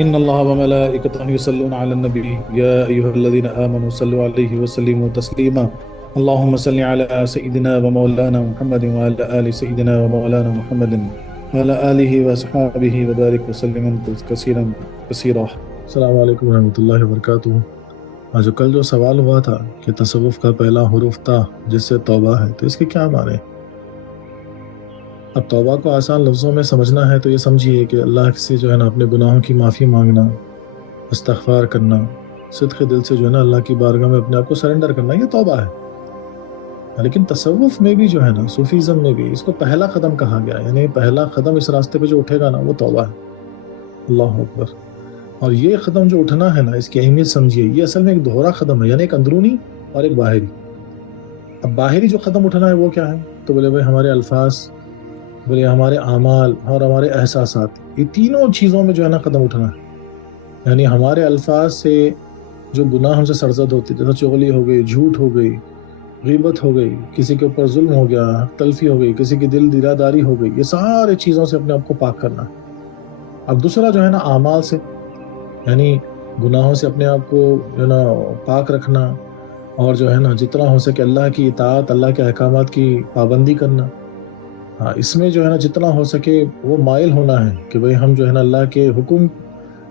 إن الله وملائكته يصلون على النبي يا أيها الذين آمنوا صلوا عليه وسلموا تسليما اللهم صل على سيدنا ومولانا محمد وعلى آل سيدنا ومولانا محمد وعلى آله وصحابه وبارك وسلم كثيرا كثيرا. السلام علیکم ورحمۃ اللہ وبرکاتہ. جو کل جو سوال ہوا تھا کہ تصوف کا پہلا حروف تا جس سے توبہ ہے، تو اس کے کیا معنی؟ اب توبہ کو آسان لفظوں میں سمجھنا ہے تو یہ سمجھیے کہ اللہ سے جو ہے نا اپنے گناہوں کی معافی مانگنا، استغفار کرنا، صدق دل سے جو ہے نا اللہ کی بارگاہ میں اپنے آپ کو سرنڈر کرنا، یہ توبہ ہے. لیکن تصوف میں بھی جو ہے نا، صوفیزم میں بھی اس کو پہلا قدم کہا گیا، یعنی پہلا قدم اس راستے پہ جو اٹھے گا نا وہ توبہ ہے. اللہ اکبر. اور یہ قدم جو اٹھنا ہے نا، اس کی اہمیت سمجھیے، یہ اصل میں ایک دوہرا قدم ہے، یعنی ایک اندرونی اور ایک باہری. اب باہری جو قدم اٹھنا ہے وہ کیا ہے؟ تو بولے بھائی ہمارے الفاظ، بولے ہمارے اعمال اور ہمارے احساسات، یہ تینوں چیزوں میں جو ہے نا قدم اٹھنا ہے. یعنی ہمارے الفاظ سے جو گناہ ہم سے سرزد ہوتی، جیسے چغلی ہو گئی، جھوٹ ہو گئی، غیبت ہو گئی، کسی کے اوپر ظلم ہو گیا، تلفی ہو گئی، کسی کی دل دیراداری ہو گئی، یہ سارے چیزوں سے اپنے آپ کو پاک کرنا ہے. اب دوسرا جو ہے نا اعمال سے، یعنی گناہوں سے اپنے آپ کو جو ہے نا پاک رکھنا، اور جو ہے نا جتنا ہو سکے اللہ کی اطاعت، اللہ کے احکامات کی پابندی کرنا. ہاں، اس میں جو ہے نا جتنا ہو سکے وہ مائل ہونا ہے کہ بھئی ہم جو ہے نا اللہ کے حکم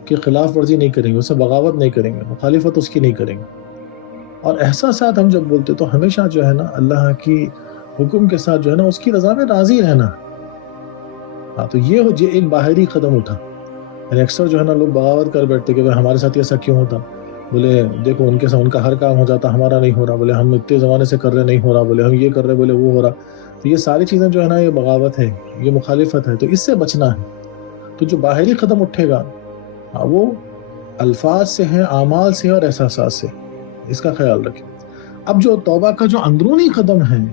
کی خلاف ورزی نہیں کریں گے، اس سے بغاوت نہیں کریں گے، مخالفت اس کی نہیں کریں گے. اور احساسات ہم جب بولتے تو ہمیشہ جو ہے نا اللہ کی حکم کے ساتھ جو ہے نا اس کی رضا میں راضی رہنا. ہاں، تو یہ ایک باہری قدم اٹھا. یعنی اکثر جو ہے نا لوگ بغاوت کر بیٹھتے کہ ہمارے ساتھ ایسا کیوں ہوتا، بولے دیکھو ان کے ساتھ ان کا ہر کام ہو جاتا، ہمارا نہیں ہو رہا، بولے ہم اتنے زمانے سے کر رہے نہیں ہو رہا، بولے ہم یہ کر رہے، بولے وہ ہو رہا. تو یہ ساری چیزیں جو ہے نا یہ بغاوت ہے، یہ مخالفت ہے، تو اس سے بچنا ہے. تو جو باہری قدم اٹھے گا وہ الفاظ سے ہے، اعمال سے اور احساسات سے، اس کا خیال رکھیں. اب جو توبہ کا جو اندرونی قدم ہے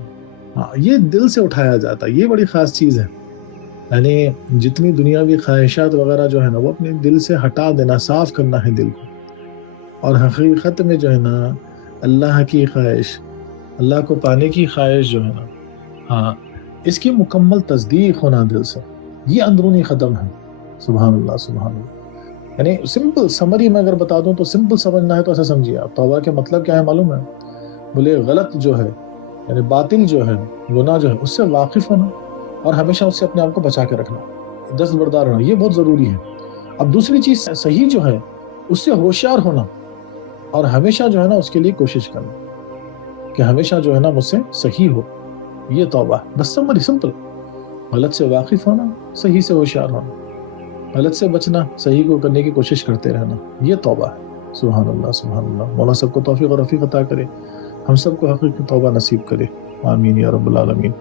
یہ دل سے اٹھایا جاتا ہے، یہ بڑی خاص چیز ہے. یعنی جتنی دنیاوی خواہشات وغیرہ جو ہے نا وہ اپنے دل سے ہٹا دینا، صاف کرنا ہے دل کو. اور حقیقت میں جو ہے نا اللہ کی خواہش، اللہ کو پانے کی خواہش جو ہے نا اس کی مکمل تصدیق ہونا دل سے، یہ اندرونی قدم ہے. سبحان اللہ سبحان اللہ. یعنی سمپل سمری میں اگر بتا دوں تو سمپل سمجھنا ہے تو ایسا سمجھیے آپ، توبہ کے مطلب کیا ہے معلوم ہے؟ بولے غلط جو ہے، یعنی باطل جو ہے، گناہ جو ہے، اس سے واقف ہونا اور ہمیشہ اس سے اپنے آپ کو بچا کے رکھنا، دستبردار ہونا، یہ بہت ضروری ہے. اب دوسری چیز صحیح جو ہے اس سے ہوشیار ہونا اور ہمیشہ جو ہے نا اس کے لیے کوشش کرنا کہ ہمیشہ جو ہے نا مجھ سے صحیح ہو. یہ توبہ ہے، بس سمری سمپل. غلط سے واقف ہونا، صحیح سے ہوشیار ہونا، غلط سے بچنا، صحیح کو کرنے کی کوشش کرتے رہنا، یہ توبہ ہے. سبحان اللہ سبحان اللہ. مولا سب کو توفیق اور رفیق عطا کرے، ہم سب کو حقیقی توبہ نصیب کرے. آمین یا رب العالمین.